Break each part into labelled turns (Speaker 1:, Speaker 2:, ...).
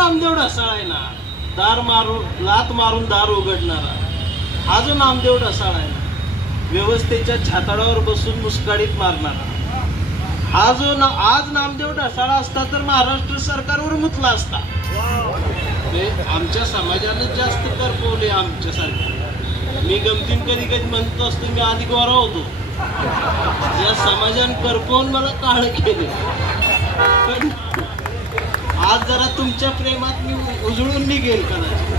Speaker 1: नामदेव ढसाळ आहे ना दार मारून लात मारून दार उघडणारा हा जो नामदेव ढसाळ आहे ना व्यवस्थेच्या छाताडावर बसून मुस्काडीत मारणारा हा जो ना आज नामदेव ढसाळा असता तर महाराष्ट्र सरकारवर मुतला असता. आमच्या समाजानं जास्त करपवले सरकार मी गमतीन कधी कधी म्हणत असतो मी आधी गोरा होतो. या समाजाने करपवून मला काळ केले. पण आज जरा तुमच्या प्रेमात मी उजळून निघेल कदाचित.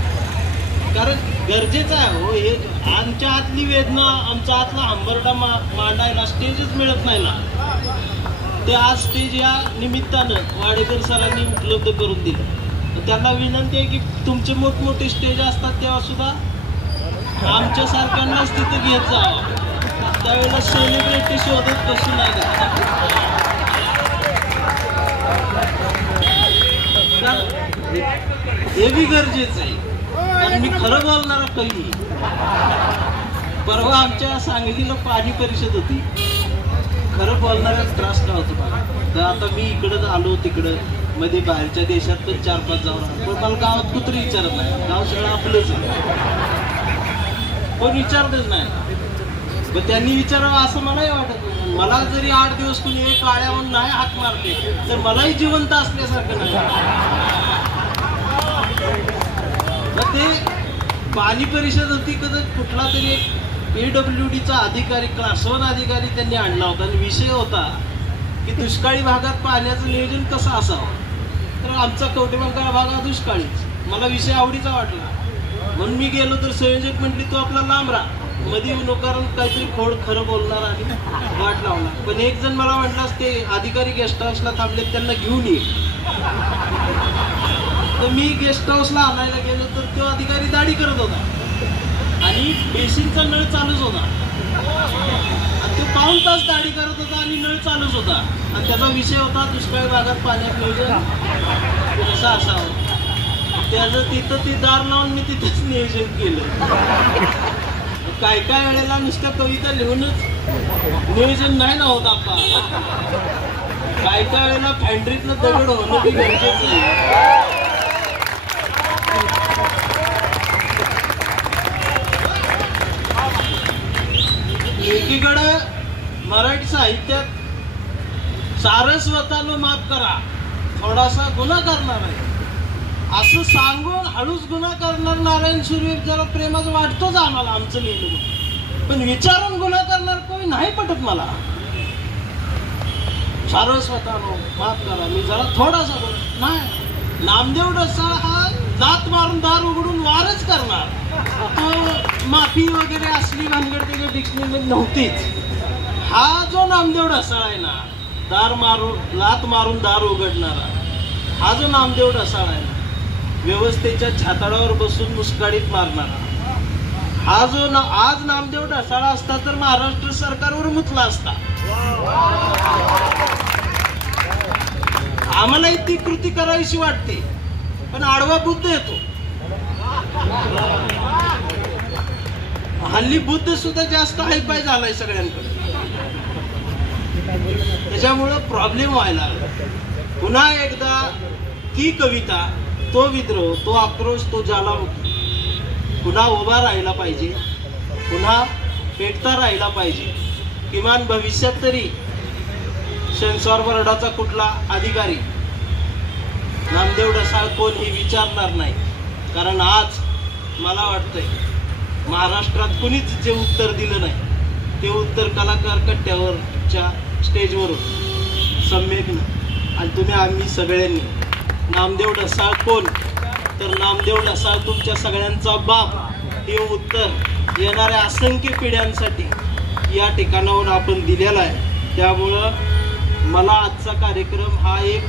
Speaker 1: कारण गरजेचं आहे हो हे आमच्या आतली वेदना आमच्या आतला हंबरडा मा मांडायला स्टेजच मिळत नाही ना ते आज स्टेज या निमित्तानं वाडेकर सरांनी उपलब्ध करून दिलं. त्यांना विनंती आहे की तुमचे मोठमोठे स्टेज असतात तेव्हा सुद्धा आमच्या सारख्यांनाच तिथं घेत जावं त्यावेळेला सेलिब्रिटी शोधत कशी नाही हे बी गरजेचं आहे. आणि मी खरं बोलणार कधी परवा आमच्या सांगलीला पाणी परिषद होती. खरं बोलणारा त्रास का होतो मला तर आता मी इकडं आलो तिकडं. मध्ये बाहेरच्या देशात पण चार पाच जाऊन आलो. पण मला गावात कुत्र विचारत नाही. गाव सगळं आपलंच आहे. कोण विचारतच नाही. मग त्यांनी विचारावं असं मलाही वाटत मला जरी आठ दिवस कुणी एक काळ्याहून नाही हात मारले तर मलाही जिवंत असल्यासारखं नाही. मग ते पाणी परिषद होती कधी कुठला तरी एक पीडब्ल्यू डीचा अधिकारी क्लास वन अधिकारी त्यांनी आणला होता. आणि विषय होता की दुष्काळी भागात पाण्याचं नियोजन कसं असावं? तर आमचा कवटेबंकाळा भाग हा दुष्काळीच. मला विषय आवडीचा वाटला. म्हणून मी गेलो तर संयोजक म्हटली तो आपला लांब राहा. मध्ये येऊ कारण काहीतरी खोड खरं बोलणार आणि वाट लावणार. पण एक जण मला म्हटलास ते अधिकारी गेस्ट हाऊसला थांबले त्यांना घेऊन ये. तर मी गेस्ट हाऊसला आणायला गेलो तर तो अधिकारी दाढी करत होता. आणि बेसिनचा नळ चालूच होता. आणि तो पाऊन तास दाढी करत होता आणि नळ चालूच होता. आणि त्याचा विषय होता दुष्काळी भागात पाण्यात नियोजन. असं असावं. त्याचं तिथं ती दार लावून मी तिथेच नियोजन केलं. काय काय वेळेला नुसत्या कविता लिहूनच नियोजन नाही ना होत आपला. काय काय वेळेला फॅन्ड्रीतलं दगड होणं बी गरजेचं आहे. साहित्यात सारस्वतानं माफ करा. थोडासा गुन्हा करणार आहे. असं सांगून हळूच गुन्हा करणार नारायण सूर्य जरा प्रेमाचं वाटतोच आम्हाला आमचं लिहिलं पण विचारून गुन्हा करणार कोणी नाही पटत मला. सारस्वतानो माफ करा मी जरा थोडासा नाही. नामदेव डसाळ हा जात मारून दार उघडून वारच करणार. तो माफी वगैरे असली भानगड त्याच्या डिक्शनरी नव्हतीच. हा जो नामदेव ढसाळ आहे ना दार मारून लात मारून दार उघडणारा हा जो नामदेव ढसाळ आहे ना व्यवस्थेच्या छाताडावर बसून मुस्काळीत मारणारा हा जो ना आज नामदेव ढसाळा असता तर महाराष्ट्र सरकारवर मुतला असता. आम्हालाही ती कृती करावीशी वाटते पण आडवा बुद्ध येतो. हल्ली बुद्ध सुद्धा जास्त हायपाय झालाय सगळ्यांकडे. त्याच्यामुळं प्रॉब्लेम व्हायला लागला. पुन्हा एकदा ती कविता तो विद्रोह तो आक्रोश तो ज्वालामुखी पुन्हा उभा राहिला पाहिजे. पुन्हा पेटता राहिला पाहिजे. किमान भविष्यात तरी सेन्सॉर बोर्डाचा कुठला अधिकारी नामदेव ढसाळ कोण हे विचारणार नाही. कारण आज मला वाटतंय महाराष्ट्रात कुणीच जे उत्तर दिलं नाही ते उत्तर कलाकार कट्ट्यावरच्या स्टेजवरून. सम्यकनं आणि तुम्ही आम्ही सगळ्यांनी. नामदेव ढसाळ कोण? तर नामदेव ढसाळ तुमच्या सगळ्यांचा बाप. हे उत्तर येणाऱ्या असंख्य पिढ्यांसाठी या ठिकाणाहून आपण दिलेलं आहे. त्यामुळं मला आजचा कार्यक्रम हा एक